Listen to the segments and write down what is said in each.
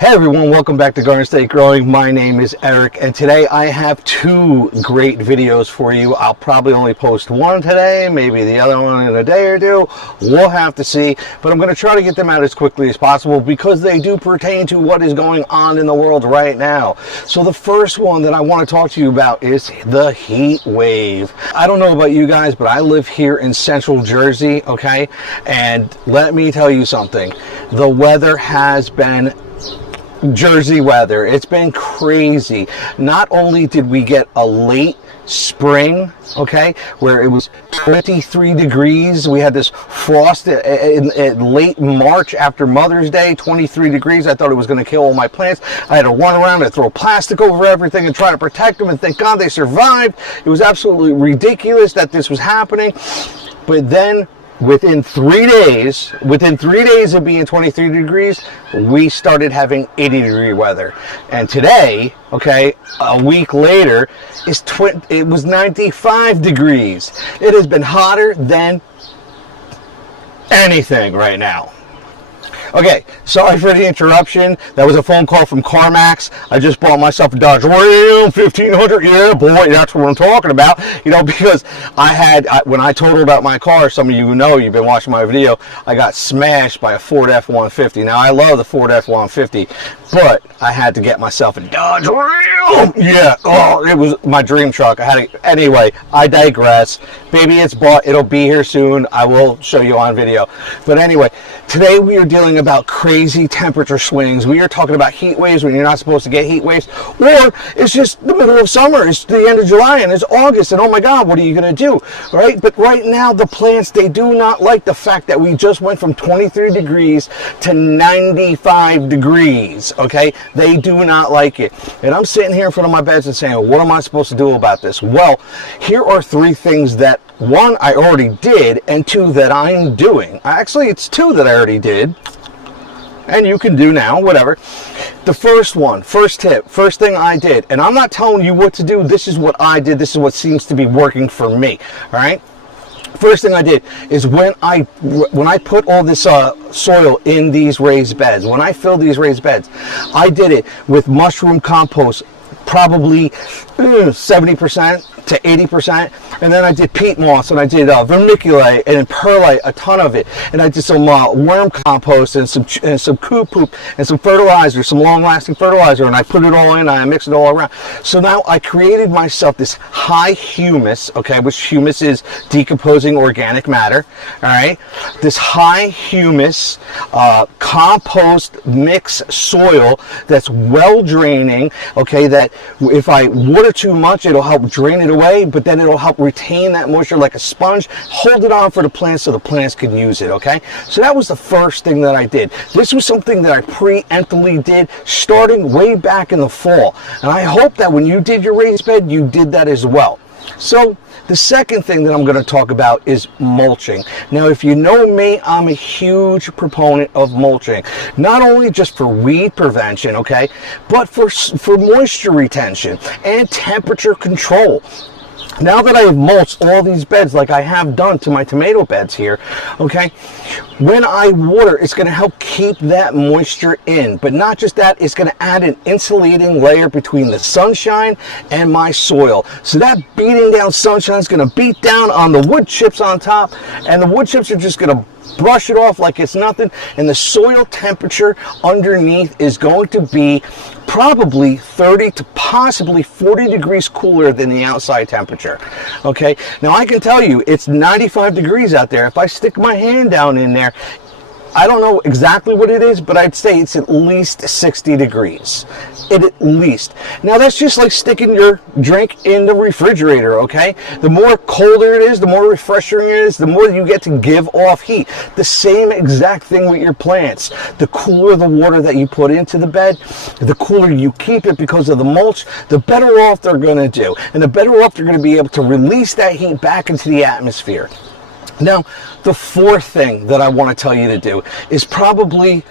Hey everyone, welcome back to Garden State Growing. My name is Eric, and today I have two great videos for you. I'll probably only post one today, maybe the other one in a day or two. We'll have to see, but I'm going to try to get them out as quickly as possible because they do pertain to what is going on in the world right now. So the first one that I want to talk to you about is the heat wave. I don't know about you guys, but I live here in central Jersey, okay? And let me tell you something. The weather has been Jersey weather. It's been crazy. Not only did we get a late spring, okay, where it was 23 degrees. We had this frost in late March after Mother's Day, 23 degrees. I thought it was going to kill all my plants. I had to run around and throw plastic over everything and try to protect them, and thank God they survived. It was absolutely ridiculous that this was happening. But then within 3 days of being 23 degrees, we started having 80 degree weather. And today, okay, a week later, it was 95 degrees. It has been hotter than anything right now. Okay, sorry for the interruption. That was a phone call from CarMax. I just bought myself a Dodge Ram 1500. Yeah, boy, that's what I'm talking about. You know, because when I totaled out my car, some of you know, you've been watching my video, I got smashed by a Ford F-150. Now, I love the Ford F-150, but I had to get myself a Dodge Ram. Yeah, oh, it was my dream truck. Anyway, I digress. Baby, it's bought. It'll be here soon. I will show you on video. But anyway, today we are dealing about crazy temperature swings. We are talking about heat waves when you're not supposed to get heat waves, or it's just the middle of summer. It's the end of July and it's August, and oh my God, what are you going to do, right? But right now, the plants, they do not like the fact that we just went from 23 degrees to 95 degrees, okay? They do not like it. And I'm sitting here in front of my beds and saying, what am I supposed to do about this? Well, here are three things that, one, I already did, and two, that I'm doing. Actually, it's two that I already did, and you can do now, whatever. The first tip, first thing I did, and I'm not telling you what to do. This is what I did. This is what seems to be working for me, all right? First thing I did is when I put all this soil in these raised beds, when I filled these raised beds, I did it with mushroom compost, probably 70% to 80%, and then I did peat moss, and I did vermiculite and perlite, a ton of it, and I did some worm compost and some coot poop and some fertilizer, some long-lasting fertilizer, and I put it all in, I mixed it all around. So now I created myself this high humus, okay, which humus is decomposing organic matter, all right, this high humus compost mix soil that's well draining, okay, that if I water too much, it'll help drain it away, but then it'll help retain that moisture like a sponge, hold it on for the plants so the plants can use it, okay? So that was the first thing that I did. This was something that I preemptively did starting way back in the fall. And I hope that when you did your raised bed, you did that as well. So the second thing that I'm going to talk about is mulching. Now, if you know me, I'm a huge proponent of mulching, not only just for weed prevention, okay, but for moisture retention and temperature control. Now that I have mulched all these beds like I have done to my tomato beds here, okay, when I water, it's going to help keep that moisture in. But not just that, it's going to add an insulating layer between the sunshine and my soil. So that beating down sunshine is going to beat down on the wood chips on top, and the wood chips are just going to brush it off like it's nothing, and the soil temperature underneath is going to be probably 30 to possibly 40 degrees cooler than the outside temperature. Okay, now I can tell you it's 95 degrees out there. If I stick my hand down in there, I don't know exactly what it is, but I'd say it's at least 60 degrees. At least. Now that's just like sticking your drink in the refrigerator, okay? The more colder it is, the more refreshing it is, the more you get to give off heat. The same exact thing with your plants. The cooler the water that you put into the bed, the cooler you keep it because of the mulch, the better off they're going to do. And the better off they're going to be able to release that heat back into the atmosphere. Now, the fourth thing that I want to tell you to do is probably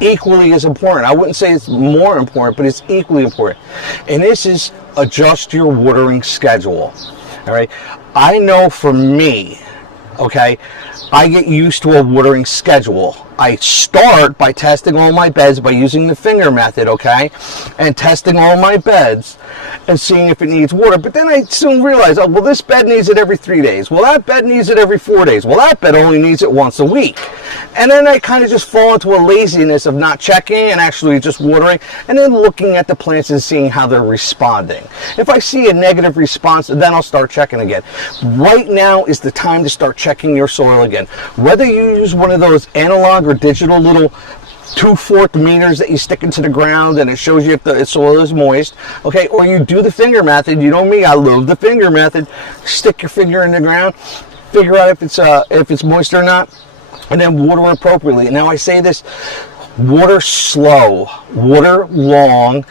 equally as important. I wouldn't say it's more important, but it's equally important. And this is adjust your watering schedule. All right. I know for me, okay, I get used to a watering schedule. I start by testing all my beds by using the finger method, okay? And testing all my beds and seeing if it needs water. But then I soon realize, oh, well, this bed needs it every 3 days. Well, that bed needs it every 4 days. Well, that bed only needs it once a week. And then I kind of just fall into a laziness of not checking and actually just watering and then looking at the plants and seeing how they're responding. If I see a negative response, then I'll start checking again. Right now is the time to start checking your soil again. Whether you use one of those analog or digital little 2/4 meters that you stick into the ground and it shows you if the soil is moist, okay, or you do the finger method. You know me, I love the finger method. Stick your finger in the ground, figure out if it's moist or not, and then water appropriately. Now I say this, water slow, water long.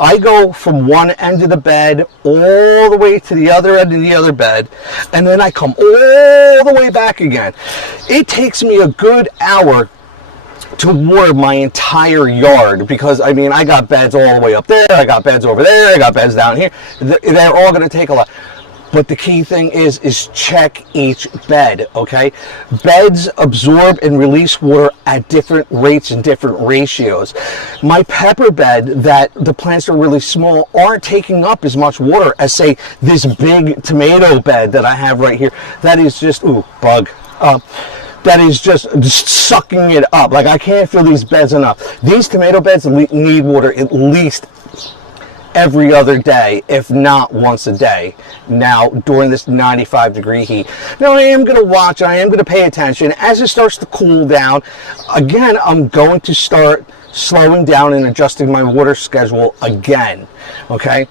I go from one end of the bed all the way to the other end of the other bed, and then I come all the way back again. It takes me a good hour to water my entire yard because, I mean, I got beds all the way up there, I got beds over there, I got beds down here. They're all going to take a lot. But the key thing is check each bed, okay? Beds absorb and release water at different rates and different ratios. My pepper bed, that the plants are really small, aren't taking up as much water as, say, this big tomato bed that I have right here. That is just, ooh, bug. That is just sucking it up. Like, I can't fill these beds enough. These tomato beds need water at least every other day, if not once a day, now during this 95-degree heat. Now I am going to watch, I am going to pay attention. As it starts to cool down, again, I'm going to start slowing down and adjusting my water schedule again, okay?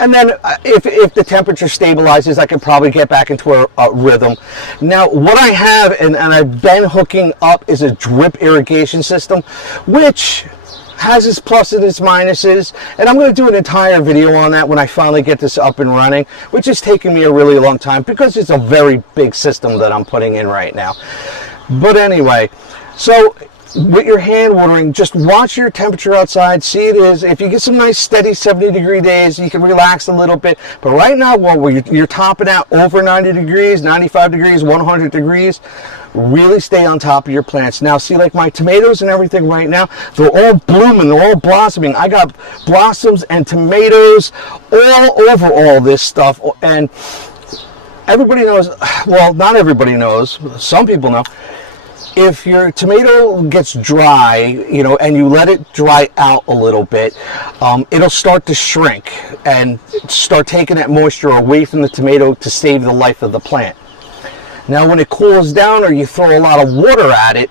And then if the temperature stabilizes, I can probably get back into a rhythm. Now, what I have, and I've been hooking up, is a drip irrigation system, which has its pluses and its minuses, and I'm going to do an entire video on that when I finally get this up and running, which is taking me a really long time because it's a very big system that I'm putting in right now. But anyway, so with your hand watering, just watch your temperature outside, see it is. If you get some nice steady 70-degree days, you can relax a little bit. But right now, while you're topping out over 90 degrees, 95 degrees, 100 degrees, really stay on top of your plants. Now, see, like my tomatoes and everything right now, they're all blooming, they're all blossoming. I got blossoms and tomatoes all over all this stuff. And everybody knows, well, not everybody knows, some people know, if your tomato gets dry, you know, and you let it dry out a little bit, it'll start to shrink and start taking that moisture away from the tomato to save the life of the plant. Now, when it cools down or you throw a lot of water at it,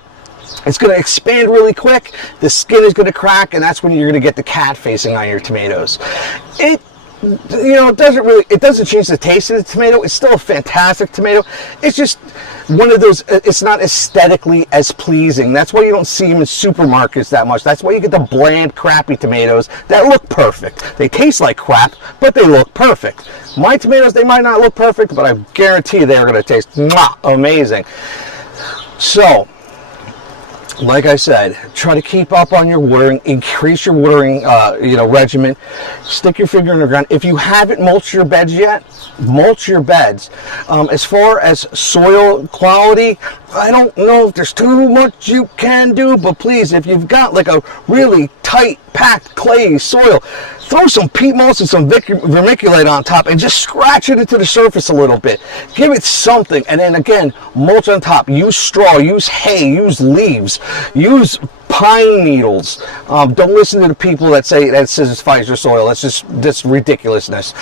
it's going to expand really quick, the skin is going to crack, and that's when you're going to get the cat facing on your tomatoes. It doesn't change the taste of the tomato. It's still a fantastic tomato. It's just one of those, it's not aesthetically as pleasing. That's why you don't see them in supermarkets that much. That's why you get the bland, crappy tomatoes that look perfect. They taste like crap, but they look perfect. My tomatoes, they might not look perfect, but I guarantee they're going to taste amazing. So, like I said, try to keep up on your watering, increase your watering, regimen. Stick your finger in the ground. If you haven't mulched your beds yet, mulch your beds. As far as soil quality, I don't know if there's too much you can do, but please, if you've got like a really tight, packed clay soil, throw some peat moss and some vermiculite on top and just scratch it into the surface a little bit. Give it something, and then again, mulch on top. Use straw, use hay, use leaves, use pine needles. Don't listen to the people that say that acidifies your soil. That's ridiculousness.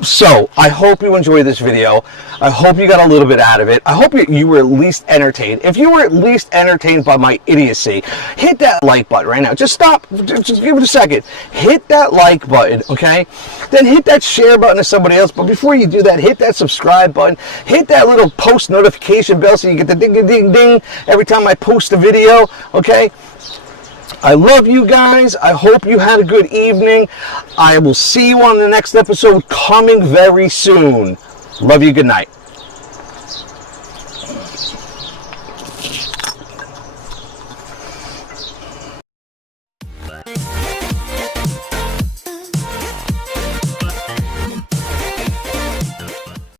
So, I hope you enjoyed this video. I hope you got a little bit out of it. I hope you were at least entertained. If you were at least entertained by my idiocy, hit that like button right now. Just stop. Just give it a second. Hit that like button, okay? Then hit that share button to somebody else. But before you do that, hit that subscribe button. Hit that little post notification bell so you get the ding, ding, ding, ding every time I post a video, okay? I love you guys. I hope you had a good evening. I will see you on the next episode coming very soon. Love you. Good night.